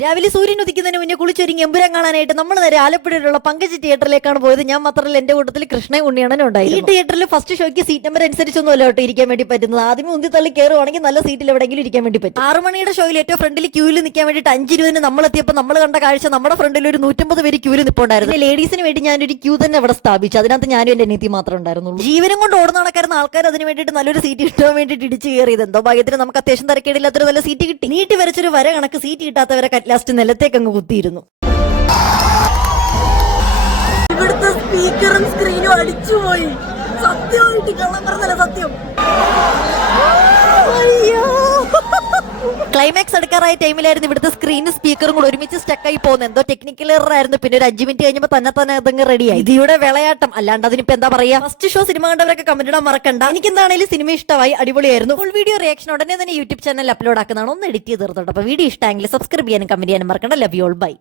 രാവിലെ സൂര്യൻ ഉദിക്കുന്നതിന് മുന്നേ കുളിച്ചൊരുങ്ങി എമ്പുരാൻ കാണാനായിട്ട് നമ്മൾ നേരെ ആലപ്പുഴയിലുള്ള പങ്കജ് തിയേറ്ററിലേക്കാണ് പോയത്. ഞാൻ മാത്രമല്ല എന്റെ കൂട്ടത്തിൽ കൃഷ്ണ ഉണ്ണിയണ്ണനും ഉണ്ടായിരുന്നു. ഈ തിയേറ്ററിൽ ഫസ്റ്റ് ഷോയ്ക്ക് സീറ്റ് നമ്പർ അനുസരിച്ചൊന്നും അല്ല കേട്ടോ ഇരിക്കാൻ വേണ്ടി പറ്റുന്നത്. ആദ്യമേ ഉന്തി തള്ളി കയറുവാണെങ്കിൽ നല്ല സീറ്റിൽ എവിടെയെങ്കിലും ഇരിക്കാൻ വേണ്ടി പറ്റും. 6 മണിയുടെ ഷോയിൽ ഏറ്റവും ഫ്രണ്ടിൽ ക്യൂവിൽ നിൽക്കാൻ വേണ്ടിയിട്ട് 5:20 നമ്മൾ എത്തിയപ്പോൾ നമ്മൾ കണ്ട കാഴ്ച നമ്മുടെ ഫ്രണ്ടിൽ ഒരു 150 പേര് ക്യൂവിൽ നിൽപ്പുണ്ടായിരുന്നു. ലേഡീസിന് വേണ്ടി ഞാനൊരു ക്യൂ തന്നെ അവിടെ സ്ഥാപിച്ചു. അതിനകത്ത് ഞാനും എന്റെ അനിയത്തി മാത്രമേ ഉണ്ടായിരുന്നുള്ളൂ. ജീവനും കൊണ്ട് ഓടുന്ന നടക്കാരുന്ന ആൾക്കാർ അതിന് വേണ്ടിയിട്ട് നല്ലൊരു സീറ്റ് കിട്ടാൻ വേണ്ടിയിട്ട് ഇടിച്ചു കയറിയത്. എന്തോ ഭാഗ്യത്തിന് നമുക്ക് അത്യാവശ്യം തിരക്കേടില്ലാത്തൊരു നല്ല സീറ്റ് കിട്ടി. നീട്ടി വരച്ചൊരു വര കണക്ക് സീറ്റ് കിട്ടാത്തവരെ ലാസ്റ്റ് നിലത്തേക്ക് കുത്തിയിരുന്നു. ഇവിടുത്തെ സ്പീക്കറും സ്ക്രീനും അടിച്ചുപോയി. സത്യമായിട്ട് കള്ളം പറഞ്ഞല്ല, സത്യം. ക്ലൈമാക്സ് എടുക്കാറായ ടൈമിലായിരുന്നു ഇവിടുത്തെ സ്ക്രീനും സ്പീക്കറും കൂടെ ഒരുമിച്ച് സ്റ്റക്കായി പോകുന്നത്. എന്തോ ടെക്നിക്കൽ എറർ ആയിരുന്നു. പിന്നെ ഒരു 5 മിനിറ്റ് കഴിഞ്ഞപ്പോൾ തന്നെ അതങ്ങ് റെഡിയായി. ഇതിയുടെ വിളയാട്ടം അല്ലാണ്ട് അതിനിപ്പോ എന്താ പറയാ. ഫസ്റ്റ് ഷോ സിനിമ കണ്ടവരൊക്കെ കമന്റ് ഇടാൻ മറക്കണ്ട. എനിക്ക് എന്താണെങ്കിലും സിനിമ ഇഷ്ടമായി, അടിപൊളിയായിരുന്നു. ഫുൾ വീഡിയോ റിയാക്ഷൻ ഉടനെ തന്നെ യൂട്യൂബ് ചാനൽ അപ്ലോഡ് ആക്കുന്നതാണ്. ഒന്ന് എഡിറ്റ് ചെയ്ത് തീർത്തോട്ടെ. അപ്പൊ വീഡിയോ ഇഷ്ടമെങ്കിൽ സബ്സ്ക്രൈബ് ചെയ്യാനും കമന്റ് ചെയ്യാനും മറക്കണ്ട. Love you all, by.